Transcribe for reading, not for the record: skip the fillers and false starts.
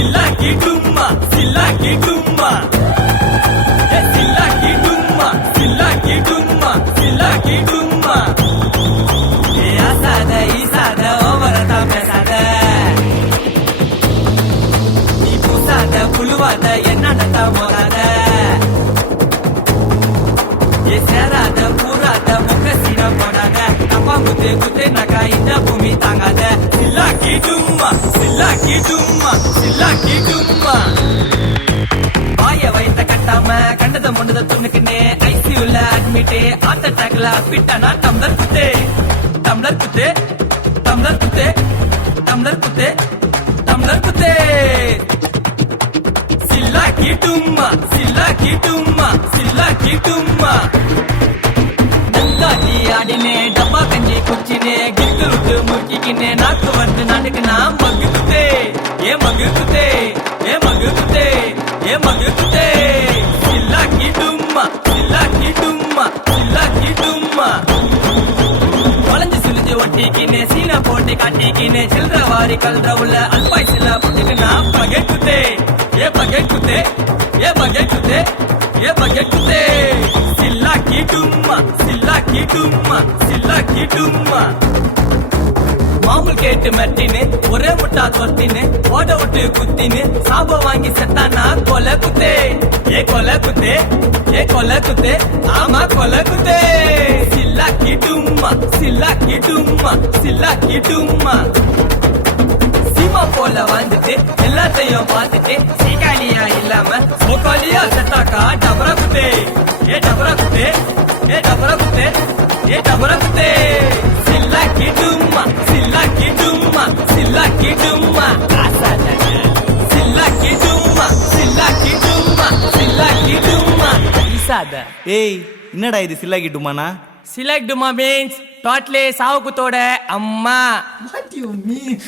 சில்லாக்கி டும்மா சில்லாக்கி டும்மா சில்லாக்கி டும்மா சில்லாக்கி டும்மா சில்லாக்கி டும்மா ஆசாத ஈசாத ஓவரதா பேசாத நீ பூசாத புழுவாத என்னடா மோதாத சேராத பூராத முக சீர போடாத அப்பா குத்து குத்து நகா இந்த பூமி தாங்காத சில்லாக்கி டும்மா சில்லாக்கி டும்மா சில்லாக்கி டும்மா வாய வயத்த கட்டாம கண்டத முண்டத துணுக்குனே ஐசியூல அட்மிட்டே ஹார்ட் அட்டாக்ல அப்பிட்டானா டம்ளர் குத்தே டம்ளர் குத்தே டம்ளர் குத்தே டம்ளர் குத்தே டம்ளர் குத்தே சில்லாக்கி டும்மா சில்லாக்கி டும்மா சில்லாக்கி டும்மா நந்தாட்டி ஆடினே டப்பா கஞ்சி குச்சினே கிற்கு விட்டு முக்கிக்கினே நாக்கு வந்து நாட்டுக்கு நான் மகு குத்தே ஏ மகு குத்தே ஏ மகு குத்தே ஏ மகு குத்தே சில்லாக்கி டும்மா சில்லாக்கி டும்மா சில்லாக்கி டும்மா வளைஞ்சு சுழிஞ்சு ஒட்டிக்கினே சீனா போட்டி காட்டிக்கினே சில்ற வாரி கல்ற உள்ள அல்பாய் சில்லா போட்டுக்கு நான் பகை குத்தே ஏ பகை குத்தே ஏ பகை குத்தே ஏ பகை குத்தே சில்லாக்கி டும்மா சில்லாக்கி டும்மா சில்லாக்கி டும்மா மாமூல் கேட்டு மட்டின்னு ஒரே முட்டா தொத்தின்னு ஓட விட்டு குத்தின்னு சாபம் வாங்கி செத்தானா கொலை குத்தே ஏ கொலை குத்தே ஏ கொலை குத்தே ஆமா கொலை குத்தே சில்லாக்கி டும்மா சில்லாக்கி டும்மா சில்லாக்கி டும்மா சீமா போல வாழ்ந்துட்டு எல்லாத்தையும் பார்த்துட்டு சீகாலியா இல்லாம சோகாலியா செத்தாக்கா டபரா குத்தே ஏ டபரா குத்தே ஏ டபரா குத்தே ஏ டபரா குத்தே சில்லாக்கி டும்மா சில்லாக்கி டும்மா சில்லாக்கி டும்மா சில்லாக்கி டும்மா சில்லாக்கி டும்மா சில்லாக்கி டும்மா ஈசாத ஏய் என்னடா இது சில்லாக்கிட்டுமாண்ணா சில்லாக்கி டும்மா மீன்ஸ் டோட்டலி சாவுக்குத்தோட அம்மா What do you mean?